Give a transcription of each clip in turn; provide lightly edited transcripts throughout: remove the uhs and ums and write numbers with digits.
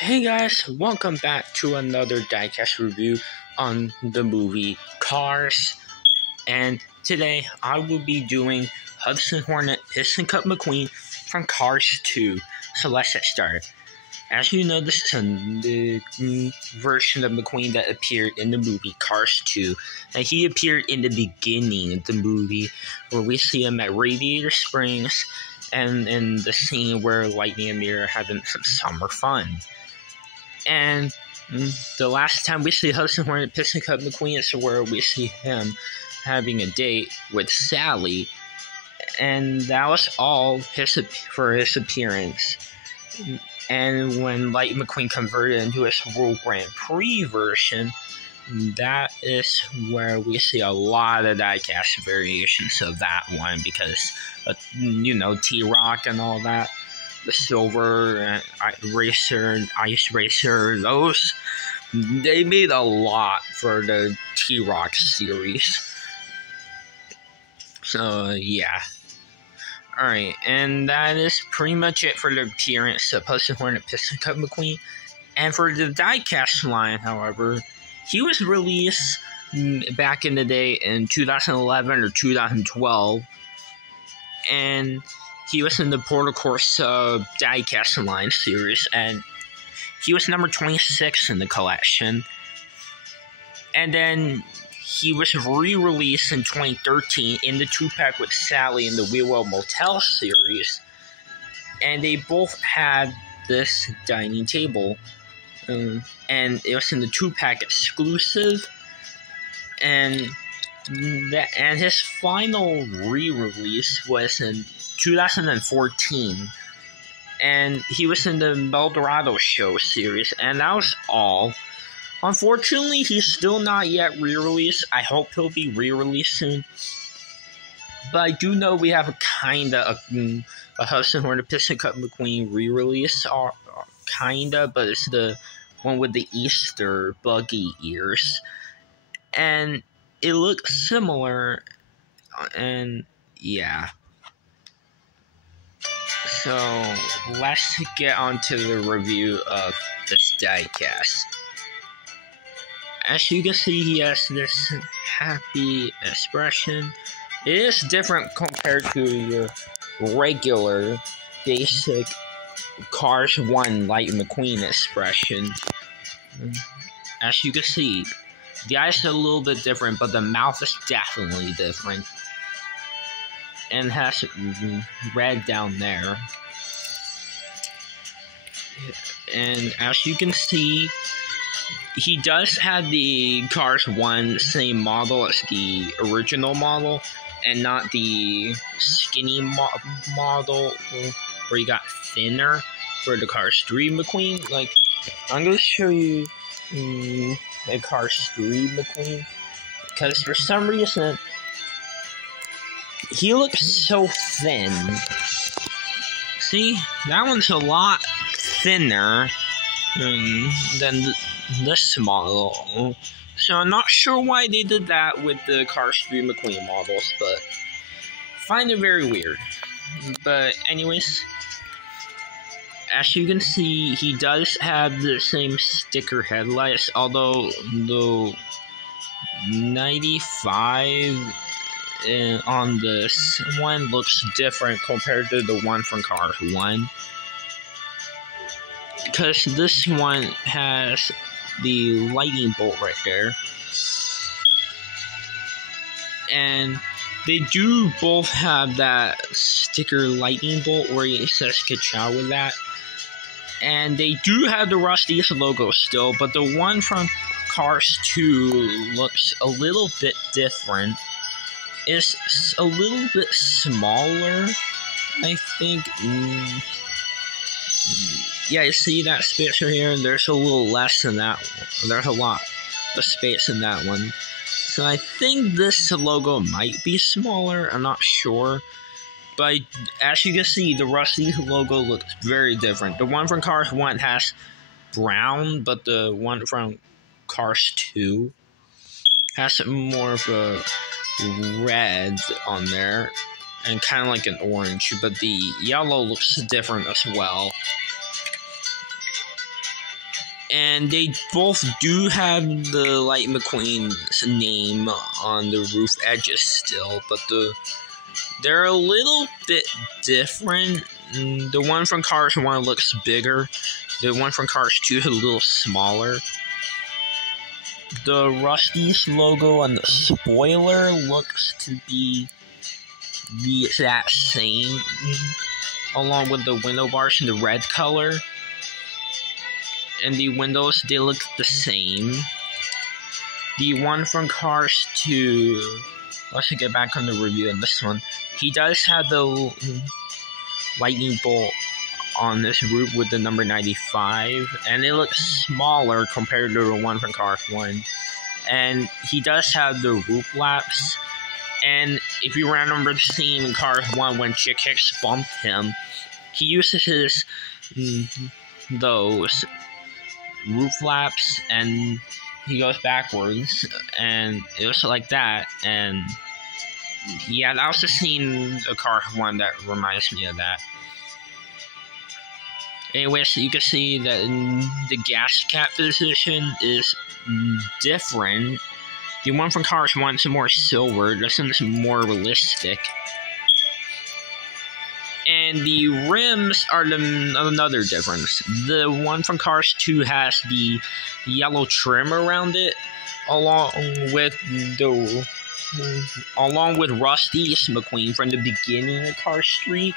Hey guys, welcome back to another diecast review on the movie Cars. And today I will be doing Hudson, Hornet, Piston, McQueen from Cars 2. So let's get started. As you know, this is the version of McQueen that appeared in the movie Cars 2. And he appeared in the beginning of the movie where we see him at Radiator Springs and in the scene where Lightning and Mirror are having some summer fun. And the last time we see Hudson, Hornet, Piston, McQueen is where we see him having a date with Sally. And that was all for his appearance. And when Light McQueen converted into his World Grand Prix version, that is where we see a lot of diecast variations of that one because, T-Rock and all that. The Silver Racer, Ice Racer, those, they made a lot for the T-Rock series. So, yeah. Alright, and that is pretty much it for the appearance of Hudson, Hornet, Piston, McQueen. And for the diecast line, however, he was released back in the day in 2011 or 2012. And he was in the Portal Course diecast line series, and he was number 26 in the collection. And then he was re-released in 2013 in the 2-pack with Sally in the Wheel Motel series. And they both had this dining table. And it was in the 2-pack exclusive. And his final re-release was in 2014. And he was in the Eldorado Show series. And that was all. Unfortunately, he's still not yet re-released. I hope he'll be re-released soon. But I do know we have a Hudson, Hornet, Piston, McQueen re-release. Kinda, but it's the one with the Easter buggy ears. And it looks similar. And yeah. So, let's get on to the review of this diecast. As you can see, he has this happy expression. It is different compared to your regular, basic Cars 1 Light McQueen expression. As you can see, the eyes are a little bit different, but the mouth is definitely different. And has red down there. And as you can see, he does have the Cars 1 same model as the original model, and not the skinny model where he got thinner for the Cars 3 McQueen. Like, I'm going to show you the Cars 3 McQueen, because for some reason, he looks so thin. See, that one's a lot thinner than this model. So I'm not sure why they did that with the Cars 3 McQueen models, but find it very weird. But anyways, as you can see, he does have the same sticker headlights, although the 95 on this one looks different compared to the one from Cars 1. Because this one has the lightning bolt right there. And they do both have that sticker lightning bolt where it says Ka-chow with that. And they do have the Rusty's logo still, but the one from Cars 2 looks a little bit different. It's a little bit smaller, I think. Yeah, you see that space right here? There's a little less than that one. There's a lot of space in that one. So I think this logo might be smaller. I'm not sure. But as you can see, the Rusty logo looks very different. The one from Cars 1 has brown, but the one from Cars 2 has more of a red on there. And kind of like an orange. But the yellow looks different as well. And they both do have the Lightning McQueen's name on the roof edges still, but they're a little bit different. The one from Cars 1 looks bigger. The one from Cars 2 is a little smaller. The Rusty's logo on the spoiler looks to be the exact same, along with the window bars in the red color. And the windows, they look the same. The one from Cars 2, let's get back on the review of this one. He does have the lightning bolt on this roof with the number 95, and it looks smaller compared to the one from Cars 1. And he does have the roof laps. And if you remember the scene in Cars 1 when Chick Hicks bumped him, he uses those roof flaps and he goes backwards, and it was like that. And yeah, that was the scene of Cars 1 that reminds me of that. Anyways, you can see that the gas cap position is different. The one from Cars 1 is more silver, this one's more realistic. And the rims are another difference. The one from Cars 2 has the yellow trim around it, along with Rusty's McQueen from the beginning of Cars 3.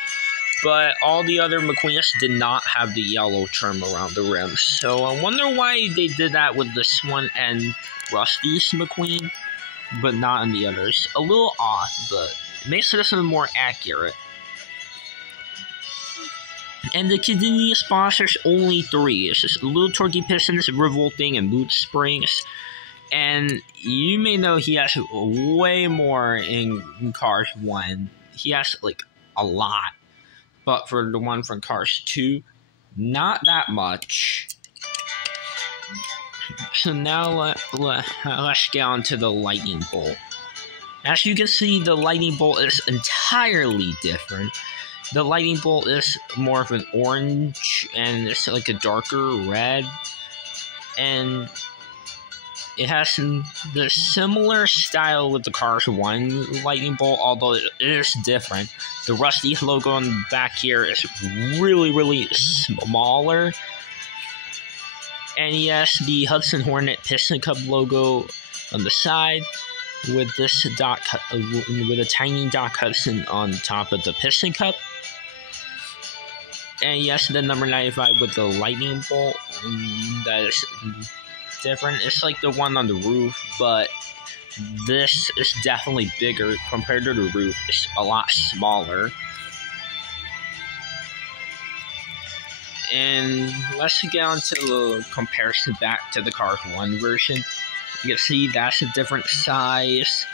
But all the other McQueens did not have the yellow trim around the rims. So I wonder why they did that with this one and Rusty's McQueen, but not on the others. A little odd, but it makes this one more accurate. And the convenience sponsors only 3. It's just little torquey pistons, revolting, and boot springs. And you may know he has way more in Cars 1. He has like a lot. But for the one from Cars 2, not that much. So now let's get on to the lightning bolt. As you can see, the lightning bolt is entirely different. The lightning bolt is more of an orange, and it's like a darker red. And it has the similar style with the Cars 1 lightning bolt, although it is different. The Rusty logo on the back here is really, really smaller. And yes, the Hudson Hornet Piston Cup logo on the side with this with a tiny Doc Hudson on top of the Piston Cup. And yes, the number 95 with the lightning bolt, that is different. It's like the one on the roof, but this is definitely bigger compared to the roof. It's a lot smaller. And let's get on to the comparison back to the Cars 1 version. You can see that's a different size.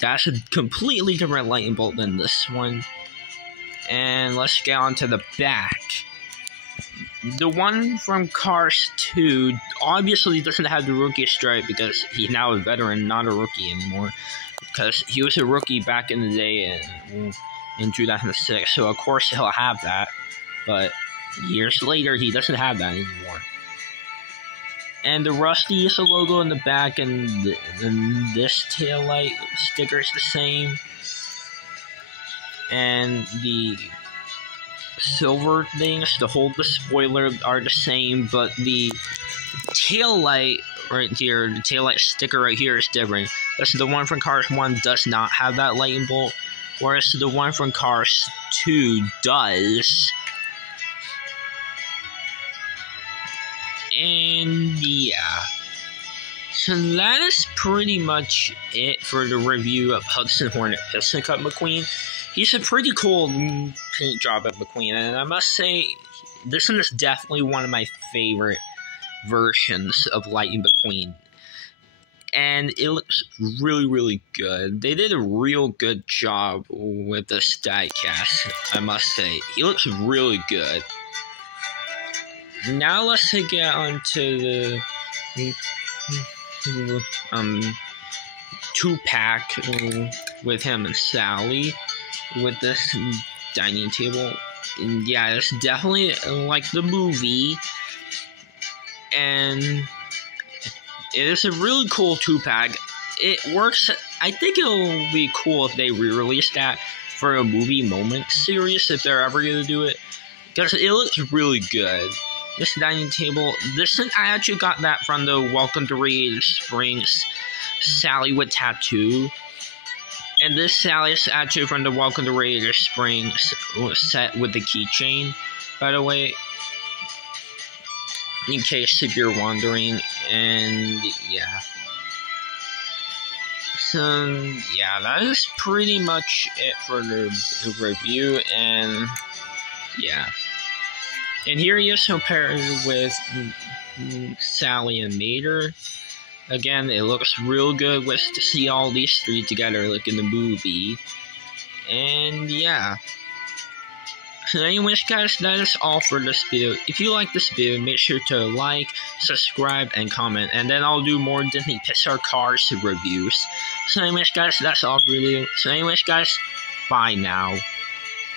That's a completely different lightning bolt than this one. And let's get on to the back. The one from Cars 2 obviously doesn't have the rookie stripe because he's now a veteran, not a rookie anymore. Because he was a rookie back in the day in 2006, so of course he'll have that. But years later, he doesn't have that anymore. And the Rusty is a logo in the back, and this taillight sticker is the same. And the silver things to hold the spoiler are the same, but the taillight right here, the taillight sticker right here is different. That's the one from Cars 1 does not have that lightning bolt, whereas the one from Cars 2 does. And yeah, so that is pretty much it for the review of Hudson Hornet Piston Cup McQueen. He's a pretty cool paint job at McQueen, and I must say, this one is definitely one of my favorite versions of Lightning McQueen. And it looks really, really good. They did a real good job with this diecast, I must say. He looks really good. Now let's get on to the 2-pack with him and Sally with this dining table. And yeah, it's definitely like the movie. and it is a really cool 2-pack. It works. I think it'll be cool if they re-release that for a movie moment series, if they're ever going to do it, because it looks really good. This dining table, I actually got that from the Welcome to Radiator Springs Sally with tattoo. And this Sally is actually from the Welcome to Radiator Springs set with the keychain, by the way, in case if you're wondering. And yeah. So yeah, that is pretty much it for the review, and yeah. And here he is compared with Sally and Mater. Again, it looks real good with to see all these three together like in the movie. And yeah. So anyways guys, that is all for this video. If you like this video, make sure to like, subscribe, and comment. And then I'll do more Disney Pixar Cars reviews. So anyways guys, that's all for the video. So anyways guys, bye now.